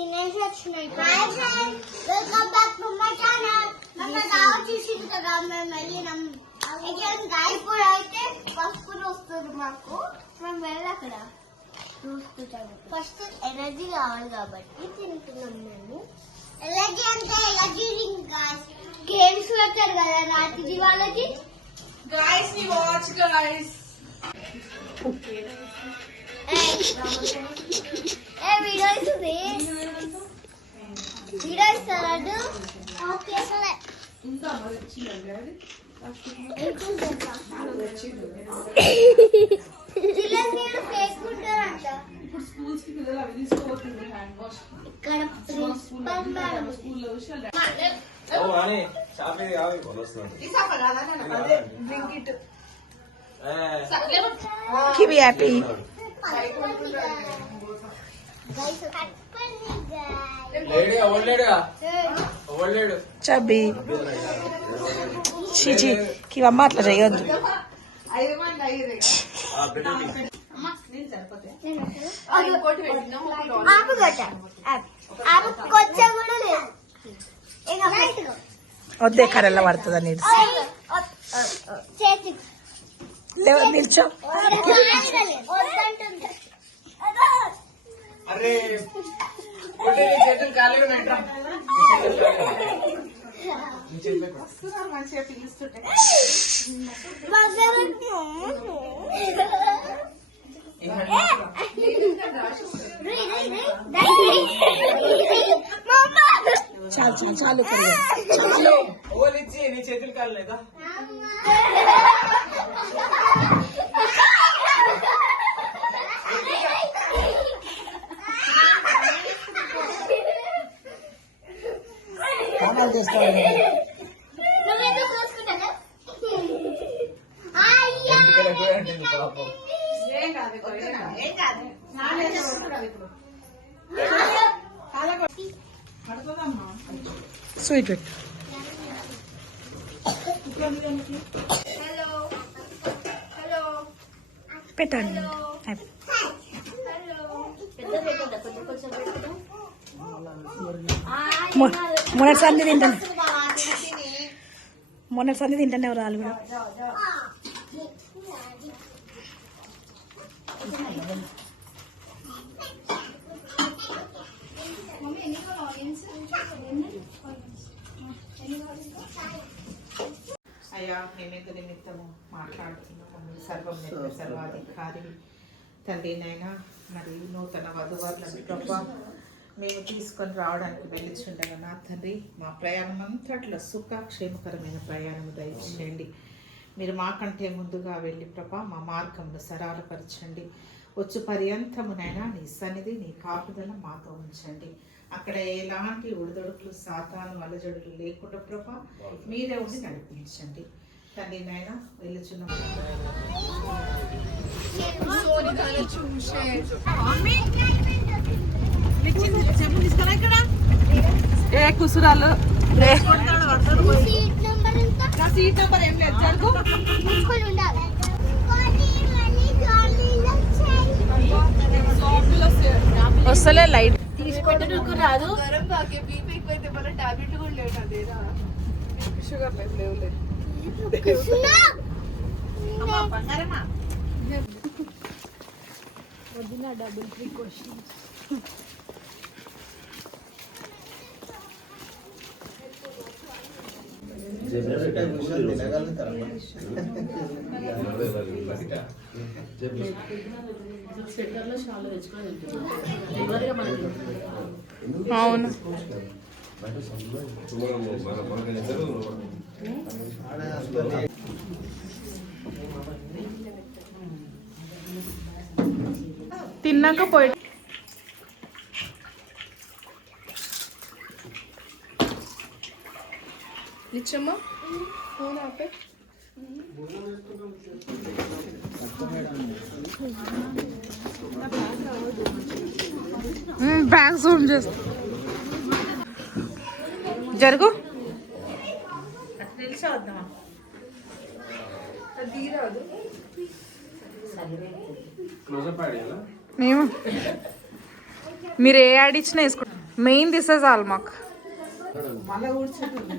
తినేసి వచ్చినాయి. Welcome back to my channel. మన దావ చూసింది కదా, మేము వెళ్ళినాం. ఇప్పుడు అయితే పసుపు వస్తుంది మాకు. మేము వెళ్ళి అక్కడ ఫస్ట్ ఎనర్జీ కావాలి కాబట్టి తింటున్నాం. మేము ఎనర్జీ అంటే ఎనర్జీ గేమ్స్ పెట్టారు కదా రాత్రి వాళ్ళకి. Guys, we watch, guys. Video ఇస్తుంది. వీడియో ఇస్తాడు. కేసుకుంటారంట. ఇప్పుడు స్కూల్స్ కి పిల్లలు అవి తీసుకోబోతుంది హ్యాండ్ వాష్. ఇక్కడ స్కూల్లో Keep happy. Chubby. Chichi. Keep a mat like you. వద్దే కర్రలో పడుతుంది నిల్చో. మంచిగా పిలుస్తుంటే చాలు చాలు చాలు నీ చేతులు కాలేదా? చేసుకోవాలి. స్వీట్ పెట్టు. పెట్టండి. మొన్నటి సంది తింటానే రాళ్ళు కూడా. అయ్యా మేమేక నిమిత్తము మాట్లాడుతున్నాము. సర్వం సర్వాధికారి తండ్రి నైనా మరి నూతన వధువర్లను ప్రభా మేము తీసుకొని రావడానికి వెళ్ళిచుండగా నా తండ్రి మా ప్రయాణం అంతట్లో సుఖక్షేమకరమైన ప్రయాణము దయచేయండి. మీరు మాకంటే ముందుగా వెళ్ళి ప్రభా మా మార్గంను సరళపరచండి. వచ్చు పర్యంతమునైనా నీ సన్నిధి నీ కాపుదల మాతో ఉంచండి. అక్కడ ఎలాంటి ఉడిదొడుకులు సాతాను అలజడులు లేకుండా ప్రభా మీరే ఉండి నడిపించండి. తండ్రి నాయన వెళ్ళుచున్న ఏ కుసురాలు సీట్ నెంబర్ ఏం లేదు జరుగు. వస్తలే లైట్ తీసుకుంటూ రాదు. బీపీ ఎక్కువైతే మన టాబ్లెట్ కూడా లేదు. షుగర్ లేవు లేదు. వదిన డబుల్ 3 క్వశ్చన్స్. అవును తిన్నాక పోయి నిచ్చమ్మా ఫోన్ ఆపే. బ్యాగ్ జూమ్ చేస్తా. జరుగు. మేము మీరు ఏ యాడ్ ఇచ్చినా వేసుకుంటాం. మెయిన్ దిస్ ఇస్ ఆల్ మాకు మళ్ళీ కూర్చుంటుంది.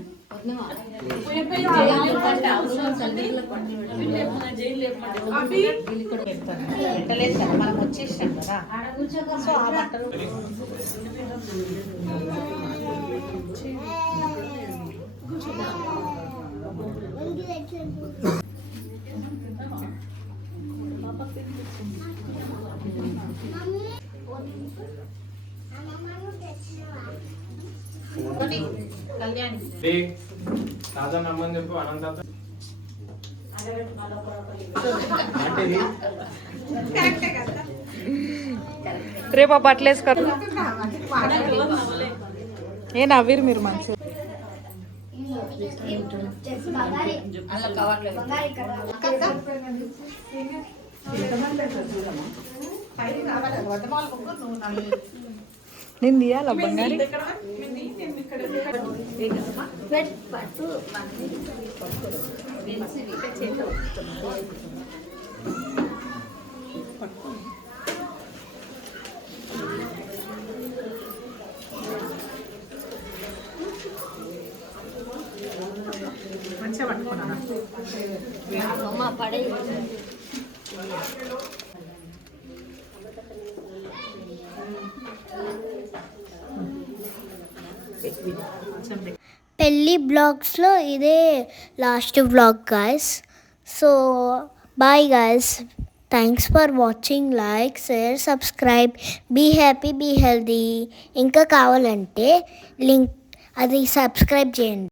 పెట్టలేదు కదా, మనం వచ్చేసాం కదా. సో ఆ బట్టలు కళ్యాణి తాత నమ్మని చెప్పు అనంత రేపు ఆ బట్టలు వేసుకోరు ఏ నవ్వీరు మీరు మంచి నేను తీయాలా బంగారి మంచిగా పట్టుకున్నాను. పెళ్ళి బ్లాగ్స్లో ఇదే last blog guys. So bye guys, thanks for watching. Like, share, subscribe. Be happy, be healthy. ఇంకా కావాలంటే లింక్ అది సబ్స్క్రైబ్ చేయండి.